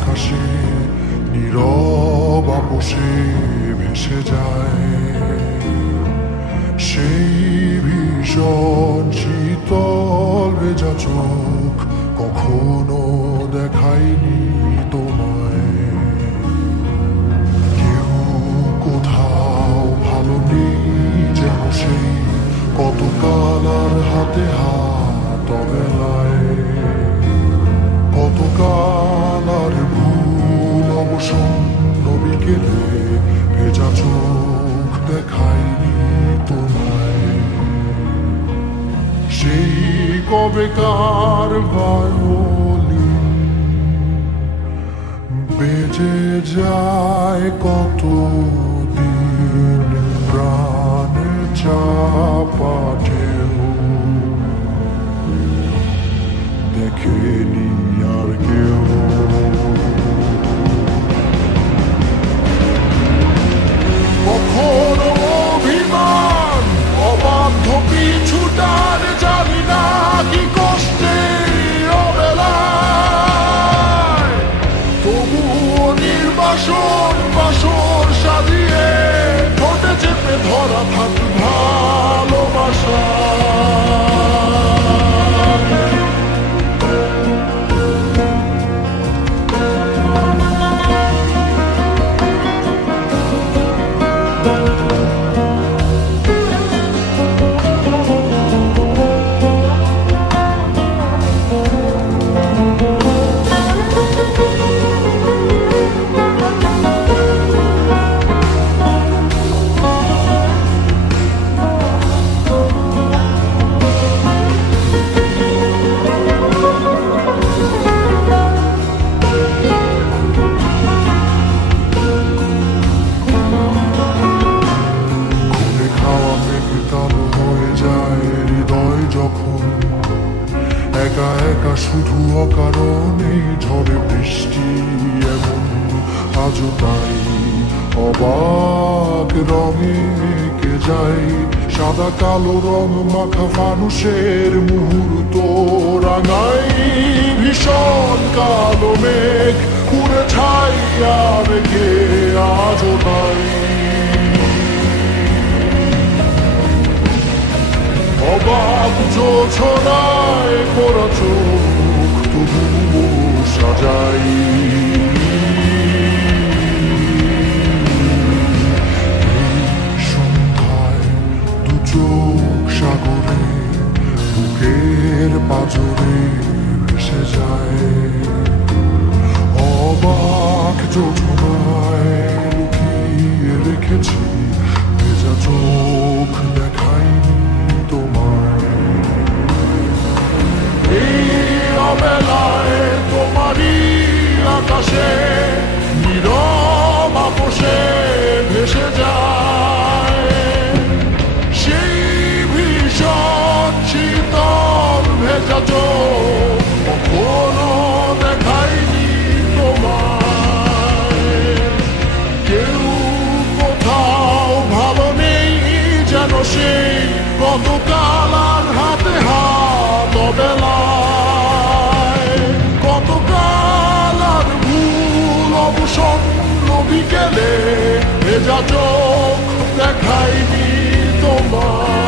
আকাশে নীরব আপোষে ভেসে যায় সেই ভীষণ শীতল ভেজা চোখ কখনো দেখায়নি তোমায়। কেউ কোথাও ভালো নেই যেন সেই কতকাল আর হাতে হাত অবেলায়, কতকাল আর ভুল অবসন্ন বিকেলে ভেজা চোখ দেখায়নি তোমায়। সেই কবেকার ভায়োলিন বেজে যায় কত দিন প্রাণে চাপা ঢেউ দেখেনি আর কেউ। কখনো অভিমান অবাধ্য পিছুটান জানি না কি কষ্টে অবেলায়, তবুও নির্বাসন বাসর সাজিয়ে ঠোঁটে চেপে ধরা থাক ভালোবাসা। একা একা শুধু অকারণে ঝড়ে বৃষ্টি এমন আজও তাই অবাক রঙে কে যায় সাদা কালো রং মাখা মানুষের মুহূর্ত রাঙাই ভীষণ কালো মেঘ পুরে ছাইয়া রেখে আজও তাই অবাক জোছনায় মোরা চোখ তবুও সাজাই। এই সন্ধ্যায় দু চোখ সাগরে বুকের পাঁজরে ভেসে যায় অবাক জোছনায় লুকিয়ে রেখেছি ভেজা চোখ দেখায়নি তোমায়। এই অবেলায় তোমারই আকাশে নীরব আপোষে ভেসে যায় সেই ভীষণ শীতল ভেজা চোখ কখনো দেখায়নি তোমায়। কেউ কোথাও ভালো নেই যেন সেই কতকাল আর হাতে হাত অবেলায়, কতকাল আর ভুল অবসন্ন বিকেলে ভেজা চোখ দেখায়নি তোমার।